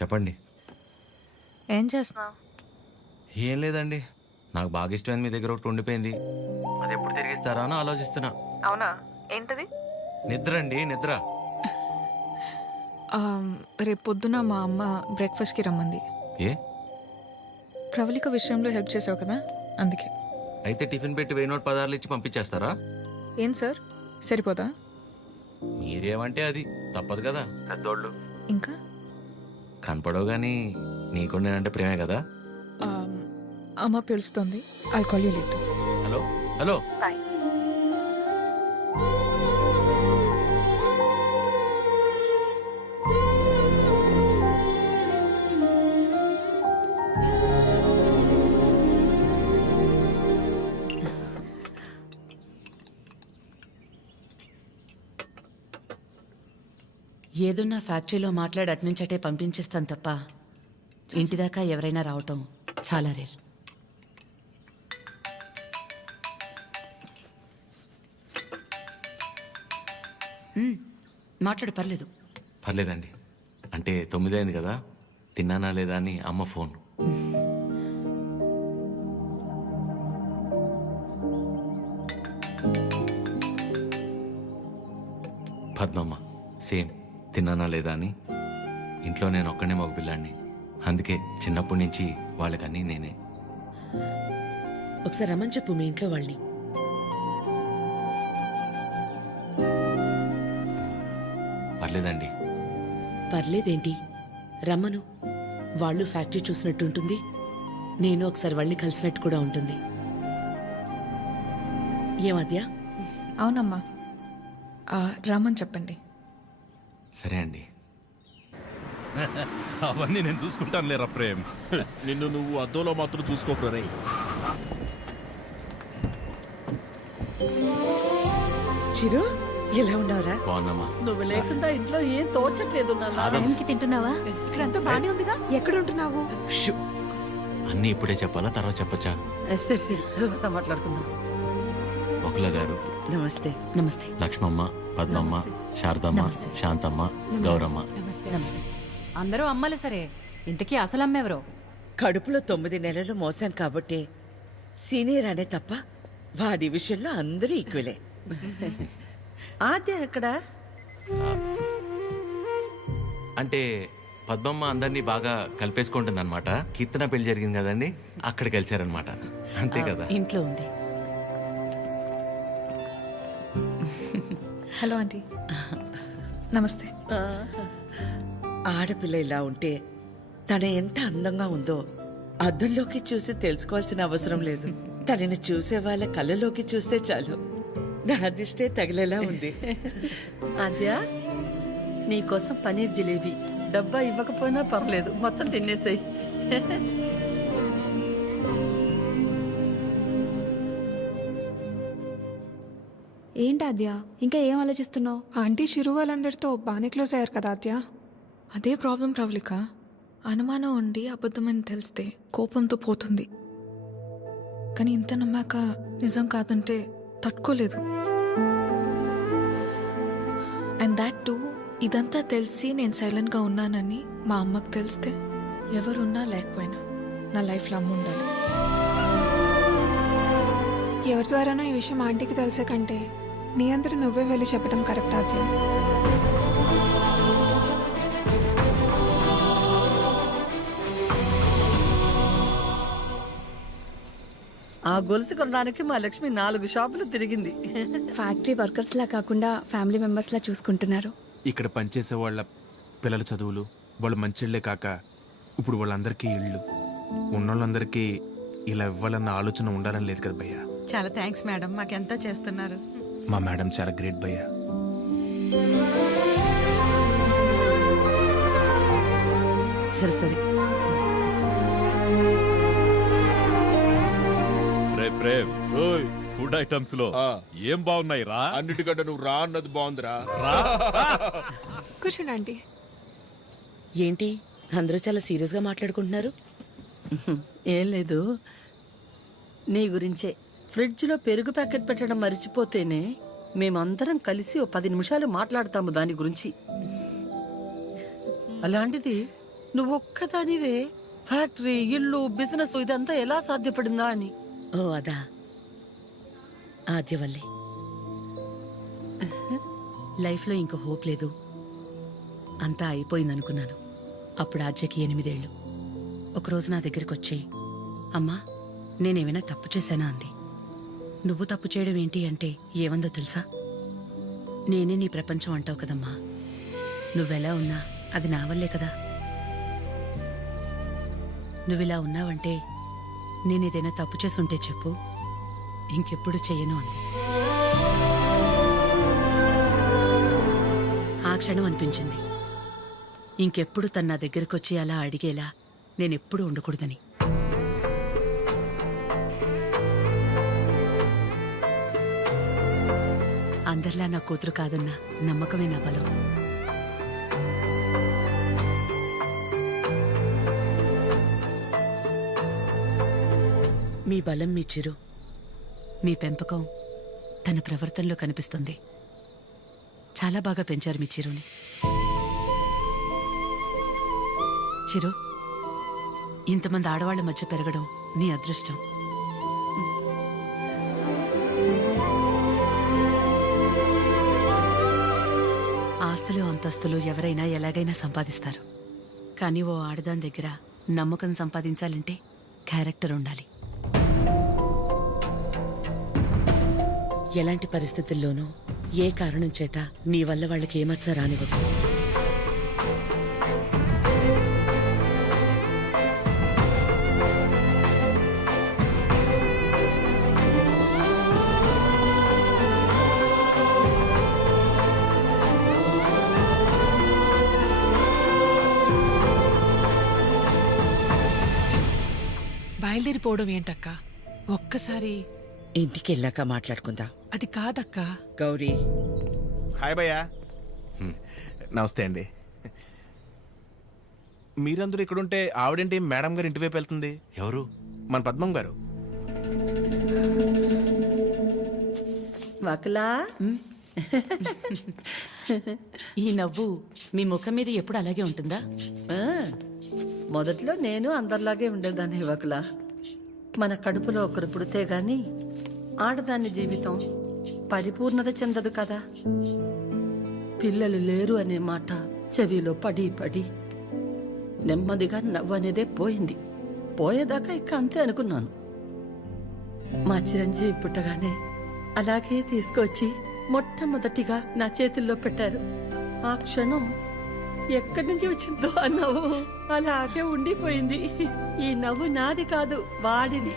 చెప్పండి. ఏం చేస్తున్నావు? ఏం లేదండి, నాకు బాగా ఇష్టమైంది మీ దగ్గర ఒకటి ఉండిపోయింది. అది ఎప్పుడు తిరిగిస్తారా అని ఆలోచిస్తున్నా. అవునా? ఏంటది? నిద్ర అండి, నిద్ర. రేపు పొద్దున మా అమ్మ బ్రేక్ఫాస్ట్కి రమ్మంది. ఏ? ప్రవళిక విషయంలో హెల్ప్ చేసావు కదా, అందుకే. అయితే టిఫిన్ పెట్టి 1000 నోట్ 16 ఇచ్చి పంపించేస్తారా? ఏం సార్, సరిపోదా? మీరేమంటే అది తప్పదు కదా, పెద్దోళ్ళు. ఇంకా కనపడవు కానీ నీకు నేనంటే ప్రేమే కదా. అమ్మ పిలుస్తుంది, I'll call you later. Hello hello. Bye. ఏదున్నా ఫ్యాక్టరీలో మాట్లాడి అట్నుంచటే పంపించేస్తాను తప్ప ఇంటిదాకా ఎవరైనా రావటం చాలా రేర్. మాట్లాడు, పర్లేదు. పర్లేదండి, అంటే 9 అయింది కదా, తిన్నానా లేదా అని అమ్మ ఫోన్. పద్మమ్మ సేమ్ తిన్నానా లేదా అని. ఇంట్లో నేను ఒక్కనే మగపిల్లాడిని, అందుకే చిన్నప్పటి నుంచి వాళ్ళకన్నీ నేనే. ఒకసారి రమ్మని చెప్పు మీ ఇంట్లో వాళ్ళని. పర్లేదండి. పర్లేదేంటి, రమ్మను. వాళ్ళు ఫ్యాక్టరీ చూసినట్టు ఉంటుంది, నేను ఒకసారి వాళ్ళని కలిసినట్టు కూడా ఉంటుంది. ఏమద్యా? అవునమ్మా, రామని చెప్పండి. సరే అండి. అవన్నీ నేను చూసుకుంటాను లేరా ప్రేమ్. నిన్ను నువ్వు అద్దంలో మాత్రం చూసుకోకరే. చిరు, ఎలా ఉన్నావురా? బాగున్నామా? నువ్వు లేకుండా ఇంట్లో ఏం తోచట్లేదు నాన్న. టైంకి తింటున్నావా? ఇక్కడంతా బానే ఉందిగా. ఎక్కడ ఉంటున్నావు? షూ! అన్నీ ఇప్పుడే చెప్పాలా, తర్వాత చెప్పచ్చా? సరే సరే, తర్వాత మాట్లాడుకుందాం. బకుల గారు, నమస్తే. నమస్తే. లక్ష్మమ్మ, పద్మమ్మ, శారదమ్మ, శాంతమ్మ, గౌరమ్మ. అందరూ అమ్మలు సరే, ఇంతకీ అసలు అమ్మెవరో? కడుపులో 9 నెలలు మోసాను కాబట్టి సీనియర్ అనే తప్ప వాడి విషయంలో అందరూ ఈక్వలే. ఆద్య ఎక్కడ? అంటే పద్మమ్మ అందరినీ బాగా కలిపేసుకుంటుంది అనమాట. కీర్తన పెళ్లి జరిగింది కదండి, అక్కడ కలిశారనమాట. అంతే కదా. ఇంట్లో ఉంది. Hello aunty. నమస్తే. ఆడపిల్ల ఇలా ఉంటే తన ఎంత అందంగా ఉందో అద్దంలోకి చూసి తెలుసుకోవాల్సిన అవసరం లేదు. తనని చూసే వాళ్ళ కళ్ళలోకి చూస్తే చాలు. నా దిష్టే తగిలేలా ఉంది. ఆద్య, నీకోసం పనీర్ జిలేబీ. డబ్బా ఇవ్వకపోయినా పర్లేదు, మొత్తం తినేసాయి. ఏంటి ఆద్య, ఇంకా ఏం ఆలోచిస్తున్నావు? ఆంటీ చిరు వాళ్ళందరితో బాగానే క్లోజ్ అయ్యారు కదా ఆద్య. అదే ప్రాబ్లం ప్రవళిక. అనుమానం ఉండి అబద్ధమని తెలిస్తే కోపంతో పోతుంది, కానీ ఇంత నమ్మాక నిజం కాదంటే తట్టుకోలేదు. అండ్ దాట్ టూ, ఇదంతా తెలిసి నేను సైలెంట్గా ఉన్నానని మా అమ్మకు తెలిస్తే ఎవరున్నా లేకపోయినా నా లైఫ్లో అమ్మ ఉండాలి. ఎవరి ద్వారానో ఈ విషయం ఆంటీకి తెలిసే కంటే నీ అందరూ నువ్వే వెళ్ళి చెప్పడం కరెక్ట్ ఆద్య. ఆ గొలుసు కొనడానికి మా లక్ష్మి 4 షాపులు తిరిగింది. ఫ్యాక్టరీ వర్కర్స్ లా కాకుండా ఫ్యామిలీ మెంబర్స్ లా చూసుకుంటున్నారు. ఇక్కడ పనిచేసే వాళ్ళ పిల్లల చదువులు, వాళ్ళ మంచిళ్లే కాక ఇప్పుడు వాళ్ళందరికీ ఇళ్ళు ఉన్నోళ్ళందరికీ ఇలా ఇవ్వాలన్న ఆలోచన ఉండాలని లేదు కదా భయ్యా. చాలా థ్యాంక్స్ మేడం, మాకెంతో చేస్తున్నారు. మా మేడం చాలా గ్రేట్ భయ్యా. సరే సరే. రే ప్రేమ్, ఫుడ్ ఐటమ్స్ లో ఏం బాగున్నాయి రా? అన్నిటికంటే నువ్వు రా అన్నది బాగుందిరా. కూర్చోండి ఆంటీ. ఏంటి అందరూ చాలా సీరియస్గా మాట్లాడుకుంటున్నారు? ఏం లేదు, నీ గురించే. ఫ్రిడ్జ్లో పెరుగు ప్యాకెట్ పెట్టడం మర్చిపోతేనే మేమందరం కలిసి 10 నిమిషాలు మాట్లాడతాము దాని గురించి. అలాంటిది నువ్వొక్కదానివే ఫ్యాక్టరీ, ఇల్లు, బిజినెస్ ఇదంతా ఎలా సాధ్యపడిందా అని. ఓ అదా, ఆద్య వల్లే. లైఫ్లో ఇంక హోప్ లేదు, అంతా అయిపోయిందనుకున్నాను. అప్పుడు ఆద్యకి 8 ఏళ్ళు. ఒకరోజు నా దగ్గరికి వచ్చి, అమ్మా నేనేమైనా తప్పు చేశానా అంది. నువ్వు తప్పు చేయడం ఏంటి అంటే ఏమందో తెలుసా? నేనే నీ ప్రపంచం అంటావు కదమ్మా, నువ్వెలా ఉన్నా అది నా వల్లే కదా. నువ్విలా ఉన్నావంటే నేనేదైనా తప్పు చేసుంటే చెప్పు, ఇంకెప్పుడు చెయ్యను అంది. ఆ క్షణం అనిపించింది ఇంకెప్పుడు తన నా దగ్గరకు వచ్చి అలా అడిగేలా నేనెప్పుడు ఉండకూడదని. అందరిలా నా కూతురు కాదన్న నమ్మకమే నా బలం. మీ బలం మీ చిరు, మీ పెంపకం తన ప్రవర్తనలో కనిపిస్తుంది. చాలా బాగా పెంచారు మీ చిరుని. చిరు, ఇంతమంది ఆడవాళ్ల మధ్య పెరగడం నీ అదృష్టం. ఆస్తులు అంతస్తులు ఎవరైనా ఎలాగైనా సంపాదిస్తారు, కానీ ఓ ఆడదాని దగ్గర నమ్మకం సంపాదించాలంటే క్యారెక్టర్ ఉండాలి. ఎలాంటి పరిస్థితుల్లోనూ ఏ కారణం చేత నీ వల్ల వాళ్ళకి ఏమచ్చా రానివ్వదు. బయలుదేరిపోవడం ఏంటక్క? ఒక్కసారి ఇంటికి వెళ్ళాక మాట్లాడుకుందాం. అది కాదక్క. గౌరీ, హాయ్ భయ్యా. నమస్తే అండి. మీరందరూ ఇక్కడుంటే ఆవిడేంటి మేడం గారు ఇంటివైపు వెళ్తుంది? ఎవరు? మన పద్మం గారు. వకులా, ఈ నవ్వు మీ ముఖం మీద ఎప్పుడు అలాగే ఉంటుందా? మొదట్లో నేను అందరిలాగే ఉండేదాన్ని వకులా. మన కడుపులో ఒకరు పుడితే గాని ఆడదాని జీవితం పరిపూర్ణత చెందదు కదా. పిల్లలు లేరు అనే మాట చెవిలో పడి పడి నెమ్మదిగా నవ్వు అనేదే పోయింది. పోయేదాకా ఇక అంతే అనుకున్నాను. మా చిరంజీవి పుట్టగానే అలాగే తీసుకొచ్చి మొట్టమొదటిగా నా చేతుల్లో పెట్టారు. ఆ క్షణం ఎక్కడి నుంచి వచ్చిందో ఆ నవ్వు అలాగే ఉండిపోయింది. ఈ నవ్వు నాది కాదు, వాడిది.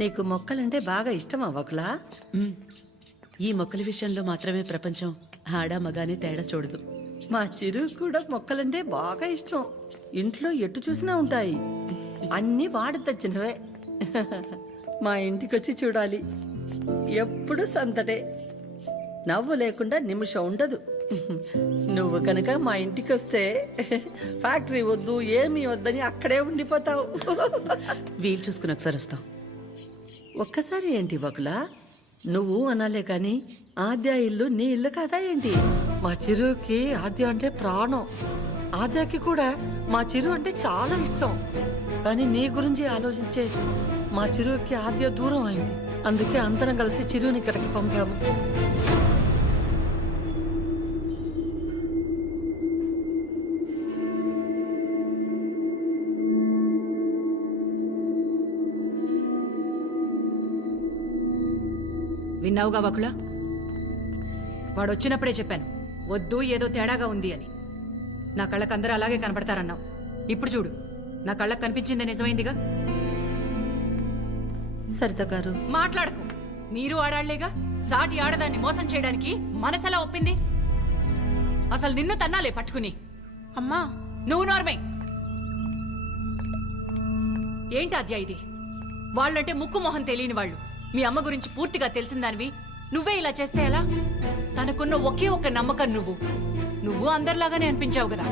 నీకు మొక్కలంటే బాగా ఇష్టమా వకులా? ఈ మొక్కల విషయంలో మాత్రమే ప్రపంచం ఆడా మగానే తేడా చూడదు. మా చిరు కూడా మొక్కలంటే బాగా ఇష్టం. ఇంట్లో ఎటు చూసినా ఉంటాయి. అన్నీ వాడు తెచ్చినవే. మా ఇంటికొచ్చి చూడాలి, ఎప్పుడు సందడే. నవ్వు లేకుండా నిమిషం ఉండదు. నువ్వు కనుక మా ఇంటికి వస్తే ఫ్యాక్టరీ వద్దు ఏమీ వద్దని అక్కడే ఉండిపోతావు. వీలు చూసుకుని ఒకసారి వస్తాం. ఒక్కసారి ఏంటి వకులా, నువ్వు అనాలే కాని ఆద్య ఇల్లు నీ ఇల్లు కాదా ఏంటి? మా చిరుకి ఆద్య అంటే ప్రాణం. ఆద్యకి కూడా మా చిరు అంటే చాలా ఇష్టం. కానీ నీ గురించి ఆలోచించే మా చిరుకి ఆద్య దూరం అయింది. అందుకే అందరం కలిసి చిరుని ఇక్కడికి పంపాము. విన్నావుగా వకుల, వాడు వచ్చినప్పుడే చెప్పాను వద్దు, ఏదో తేడాగా ఉంది అని. నా కళ్ళకు అందరూ అలాగే కనపడతారన్నావు. ఇప్పుడు చూడు, నా కళ్ళకు కనిపించింది నిజమైందిగా. సరిత గారు, మాట్లాడకు. మీరు ఆడాళ్లేగా. సాటి ఆడదాన్ని మోసం చేయడానికి మనసెలా ఒప్పింది? అసలు నిన్ను తన్నాలే పట్టుకుని. అమ్మా, నువ్వు నోర్మే. ఏంటి అద్యా ఇది? వాళ్ళంటే ముక్కు మొహం తెలియని వాళ్ళు. మీ అమ్మ గురించి పూర్తిగా తెలిసిందానివి నువ్వే ఇలా చేస్తే ఎలా? తనకున్న ఒకే ఒక్క నమ్మకం నువ్వు అందరిలాగానే అనిపించావు కదా.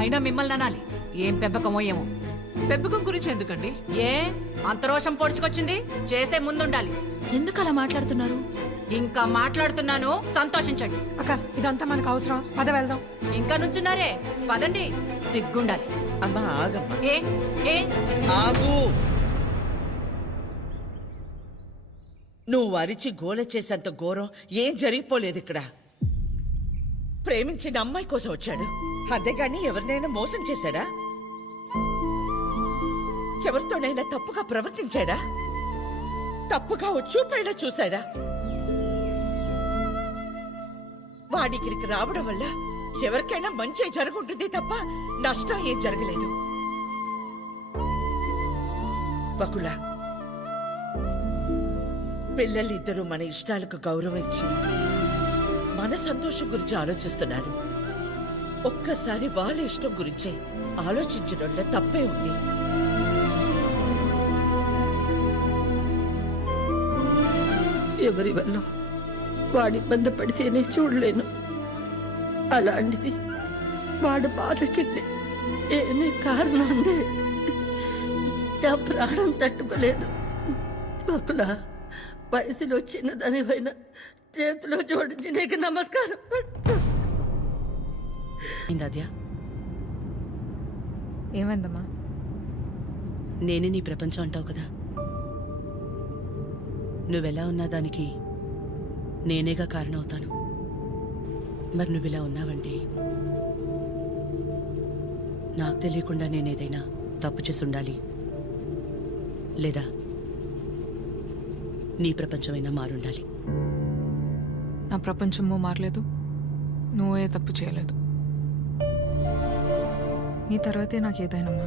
అయినా మిమ్మల్ని అనాలి, ఏం పెంపకమో ఏమో. పెంపకం గురించి ఎందుకండి? ఏ అంత రోషం పొడుచుకొచ్చింది? చేసే ముందుండాలి. ఎందుకు అలా మాట్లాడుతున్నారు? ఇంకా మాట్లాడుతున్నాను, సంతోషించండి. అక్క ఇదంతా మనకు అవసరం, పద వెళ్దాం. ఇంకా నుంచున్నారే, పదండి. సిగ్గుండాలి. అమ్మా ఆగమ్మా, ఏ ఏ ఆగు. నువ్వు అరిచి గోల చేసేంత ఘోరం ఏం జరిగిపోలేదు ఇక్కడ. ప్రేమించిన అమ్మాయి కోసం వచ్చాడు, అంతేగాని ఎవరినైనా మోసం చేశాడా? ఎవరితోనైనా తప్పుగా ప్రవర్తించాడా? తప్పుగా చూపైనా చూశాడా? వాడికిడికి రావడం వల్ల ఎవరికైనా మంచి జరుగుంటుంది తప్ప నష్టం ఏం జరగలేదు. వకుల, పిల్లలిద్దరూ మన ఇష్టాలకు గౌరవం ఇచ్చి మన సంతోషం గురించి ఆలోచిస్తున్నారు. ఒక్కసారి వాళ్ళ ఇష్టం గురించే ఆలోచించడంలో తప్పే ఉంది. ఎవరి వల్ల వాడి ఇబ్బంది పడితేనే చూడలేను. అలాంటిది వాడు బాధకి ఏమీ కారణం ఉండే నా ప్రాణం తట్టుకోలేదు. బకులా, వయసులో చిన్నదానివైనా చేతిలో జోడించి నీకు నమస్కారం. ఆద్య, ఏమైందమ్మా? నేనే నీ ప్రపంచం అంటావు కదా, నువ్వెలా ఉన్నా దానికి నేనేగా కారణమవుతాను. మరి నువ్విలా ఉన్నావంటే నాకు తెలియకుండా నేనేదైనా తప్పు చేసి ఉండాలి, లేదా నీ ప్రపంచమైనా మారుండాలి. నా ప్రపంచము మారలేదు, నువ్వే తప్పు చేయలేదు. నీ తర్వాతే నాకు ఏదైనమ్మా.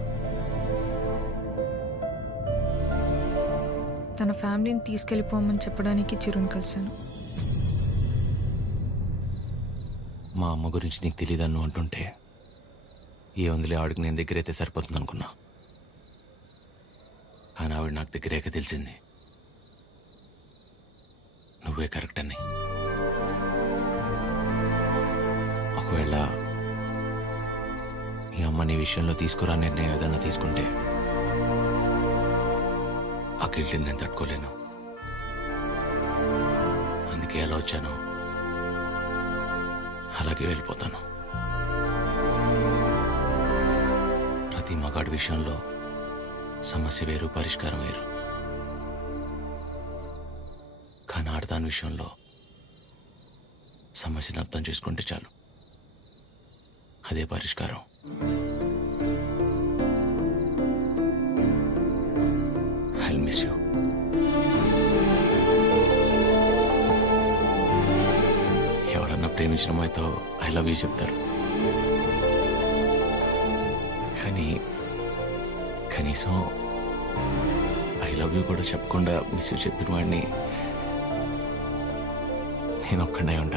తన ఫ్యామిలీని తీసుకెళ్ళిపోమని చెప్పడానికి చిరుని కలిశాను. మా అమ్మ గురించి నీకు తెలియదని నువ్వు అంటుంటే ఏ వందలే ఆవిడకి నేను దగ్గరైతే సరిపోతుంది అనుకున్నా. కానీ ఆవిడ నాకు దగ్గరేక తెలిసింది నువ్వే కరెక్ట్ అని. ఒకవేళ మీ అమ్మ నీ విషయంలో తీసుకురా నిర్ణయం ఏదన్నా తీసుకుంటే ఆ గిల్ట్ని నేను తట్టుకోలేను. అందుకే ఎలా వచ్చాను అలాగే వెళ్ళిపోతాను. ప్రతి మగాడి విషయంలో సమస్య వేరు, పరిష్కారం వేరు. కానీ ఆడదాని విషయంలో సమస్యను అర్థం చేసుకుంటే చాలు, అదే పరిష్కారం. I'll miss you. ఎవరన్నా ప్రేమించిన అమ్మాయితో ఐ లవ్ యూ చెప్తారు, కానీ కనీసం ఐ లవ్ యూ కూడా చెప్పకుండా మిస్ యూ చెప్పిన వాడిని నేను ఒక్కడే ఉంటాను.